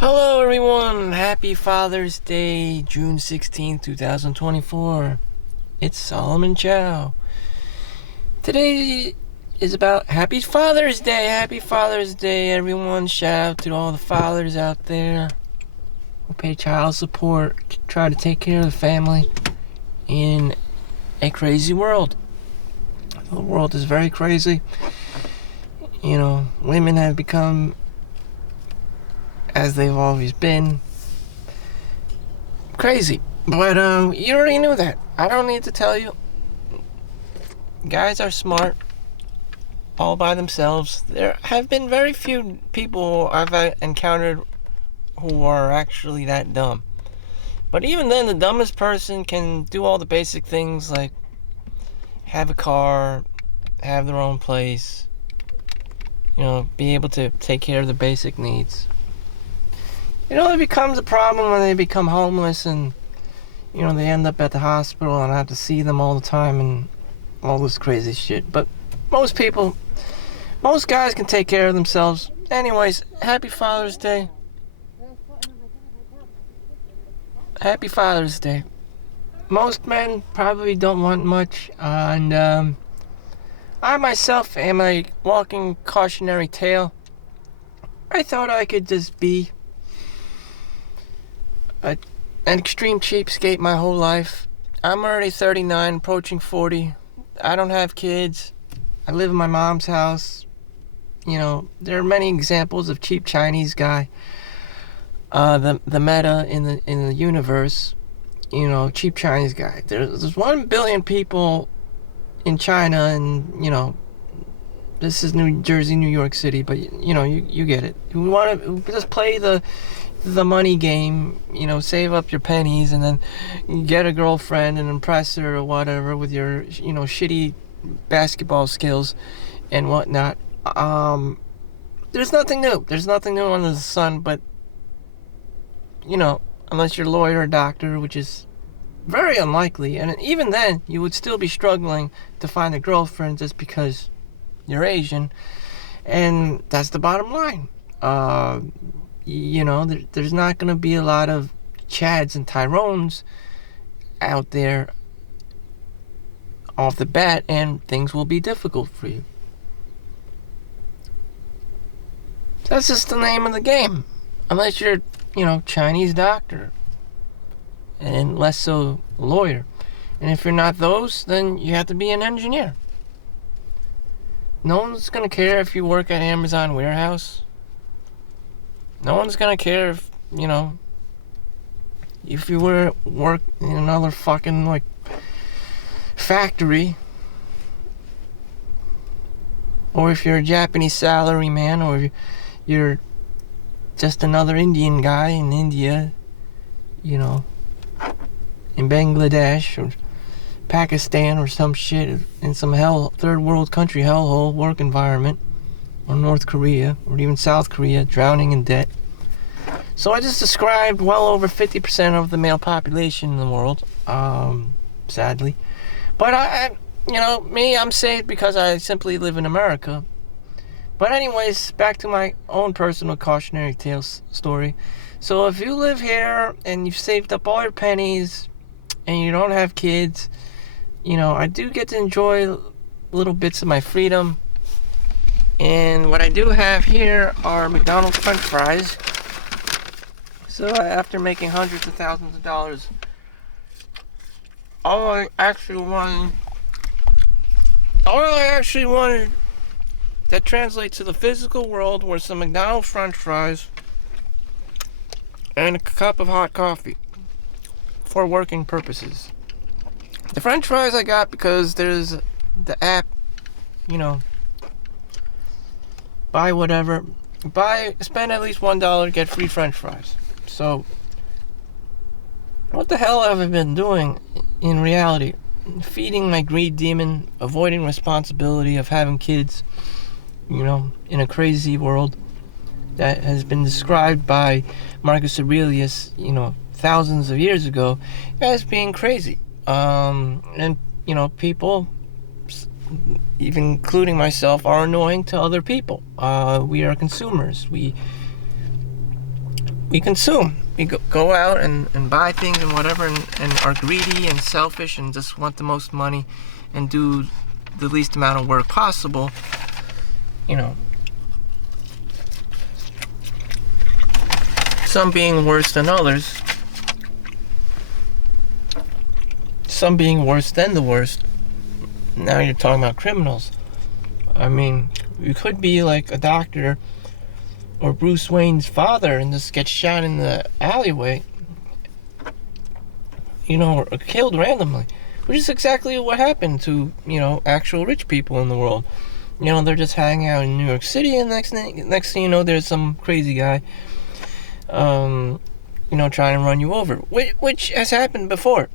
Hello everyone, happy Father's Day, June 16th, 2024. It's Solomon Chau. Today is about Happy Father's Day, everyone. Shout out to all the fathers out there who pay child support, try to take care of the family in a crazy world. The world is very crazy. Women have become, as they've always been, crazy. But you already knew that. I don't need to tell you. Guys are smart all by themselves. There have been very few people I've encountered who are actually that dumb. But even then, the dumbest person can do all the basic things like have a car, have their own place, be able to take care of the basic needs. It becomes a problem when they become homeless and, they end up at the hospital and I have to see them all the time and all this crazy shit. But most guys can take care of themselves. Anyways, happy Father's Day. Happy Father's Day. Most men probably don't want much, and I myself am a walking cautionary tale. I thought I could just be an extreme cheapskate my whole life. I'm already 39, approaching 40. I don't have kids. I live in my mom's house. There are many examples of cheap Chinese guy. The meta in the universe. Cheap Chinese guy. There's 1 billion people in China, and this is New Jersey, New York City, but you get it. We want to just play the money game, save up your pennies and then get a girlfriend and impress her or whatever with your, shitty basketball skills and whatnot. There's nothing new. There's nothing new under the sun, but, unless you're a lawyer or doctor, which is very unlikely. And even then, you would still be struggling to find a girlfriend just because you're Asian. And that's the bottom line. There's not going to be a lot of Chads and Tyrones out there off the bat, and things will be difficult for you. That's just the name of the game. Unless you're, Chinese doctor, and less so lawyer. And if you're not those, then you have to be an engineer. No one's going to care if you work at Amazon warehouse. No one's gonna care if you work in another fucking factory, or if you're a Japanese salaryman, or if you're just another Indian guy in India, in Bangladesh or Pakistan or some shit, in some third world country hellhole work environment. Or North Korea, or even South Korea, drowning in debt. So I just described well over 50% of the male population in the world, sadly. But I'm saved because I simply live in America. But anyways, back to my own personal cautionary tale story. So if you live here and you've saved up all your pennies and you don't have kids, I do get to enjoy little bits of my freedom. And what I do have here are McDonald's French fries. So after making hundreds of thousands of dollars, all I actually wanted that translates to the physical world were some McDonald's French fries and a cup of hot coffee for working purposes. The French fries I got because there's the app, spend at least $1, get free French fries. So, what the hell have I been doing in reality? Feeding my greed demon, avoiding responsibility of having kids, in a crazy world that has been described by Marcus Aurelius, thousands of years ago, as being crazy. And people, even including myself, are annoying to other people. We are consumers. We we consume. We go out and buy things and whatever, and are greedy and selfish and just want the most money and do the least amount of work possible. You know, some being worse than others. Some being worse than the worst. Now you're talking about criminals. I mean, you could be like a doctor or Bruce Wayne's father and just get shot in the alleyway, you know, or killed randomly, which is exactly what happened to, you know, actual rich people in the world. You know, they're just hanging out in New York City, and next thing you know, there's some crazy guy, you know, trying to run you over, which has happened before.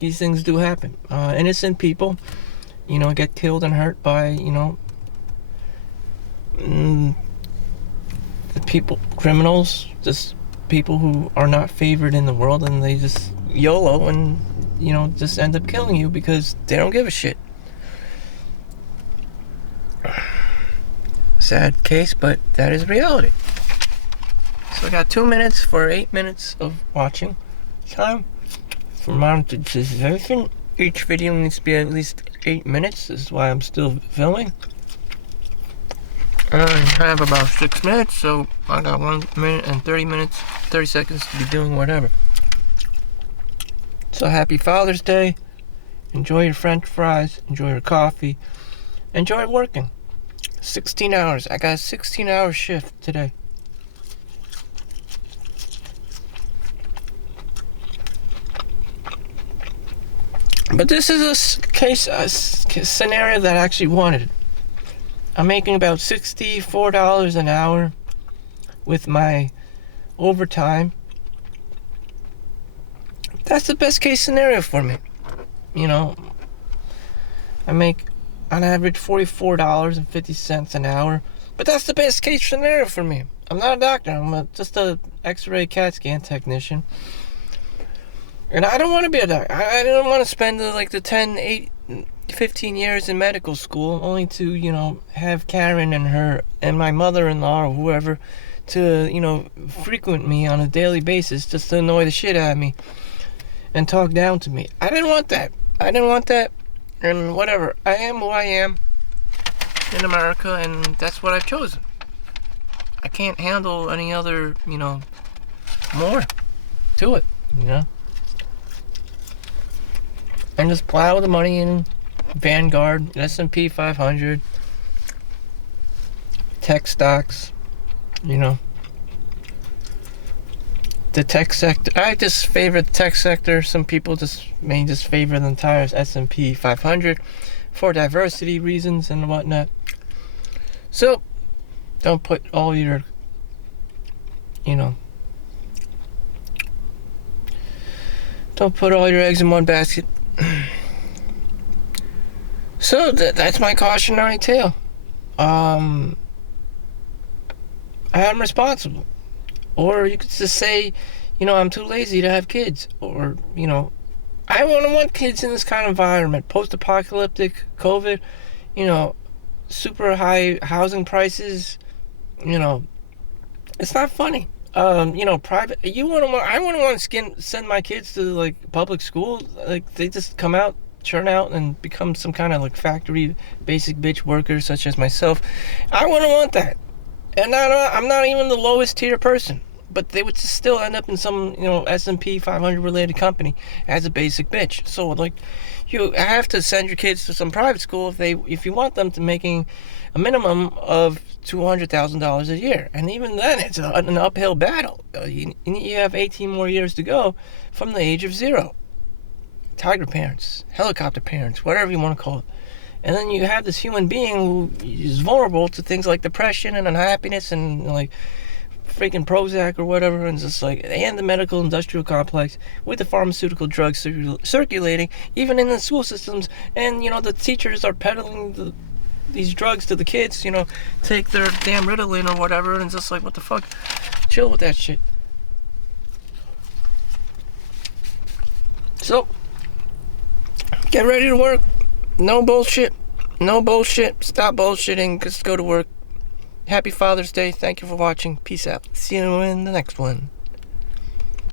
These things do happen. Innocent people, you know, get killed and hurt by, you know, the people, criminals, just people who are not favored in the world, and they just YOLO and, you know, just end up killing you because they don't give a shit. Sad case, but that is reality. So I got 2 minutes for 8 minutes of watching time for monetization. Each video needs to be at least 8 minutes. This is why I'm still filming. I have about 6 minutes, so I got 1 minute and 30 seconds to be doing whatever. So happy Father's Day. Enjoy your French fries. Enjoy your coffee. Enjoy working. 16 hours. I got a 16-hour shift today. But this is a scenario that I actually wanted. I'm making about $64 an hour with my overtime. That's the best case scenario for me. You know, I make on average $44.50 an hour, but that's the best case scenario for me. I'm not a doctor. I'm just a X-ray CAT scan technician. And I don't want to be a doctor. I don't want to spend the 10, 8, 15 years in medical school only to, you know, have Karen and my mother-in-law or whoever to, you know, frequent me on a daily basis just to annoy the shit out of me and talk down to me. I didn't want that. And whatever. I am who I am in America, and that's what I've chosen. I can't handle any other, you know, more to it, you know. And just plow the money in Vanguard, S&P 500, tech stocks, you know. The tech sector, I just favor the tech sector. Some people may favor the entire S&P 500 for diversity reasons and whatnot. So, don't put all your, you know, don't put all your eggs in one basket. So that's my cautionary tale. I am responsible. Or you could just say, you know, I'm too lazy to have kids. Or, you know, I don't want kids in this kind of environment. Post-apocalyptic COVID, you know, super high housing prices, you know, it's not funny. You know, I wouldn't want to send my kids to, like, public school. Like, they just come out, churn out, and become some kind of, like, factory basic bitch worker such as myself. I wouldn't want that. And I'm not even the lowest tier person, but they would still end up in some, you know, S&P 500 related company as a basic bitch. So, like, you have to send your kids to some private school if you want them to making a minimum of $200,000 a year. And even then, it's an uphill battle. You have 18 more years to go from the age of 0. Tiger parents, helicopter parents, whatever you want to call it. And then you have this human being who is vulnerable to things like depression and unhappiness and, like, freaking Prozac or whatever, and just like, and the medical industrial complex with the pharmaceutical drugs circulating even in the school systems. And, you know, the teachers are peddling these drugs to the kids, you know, take their damn Ritalin or whatever, and it's just like, what the fuck? Chill with that shit. So, get ready to work. No bullshit. Stop bullshitting. Just go to work. Happy Father's Day. Thank you for watching. Peace out. See you in the next one.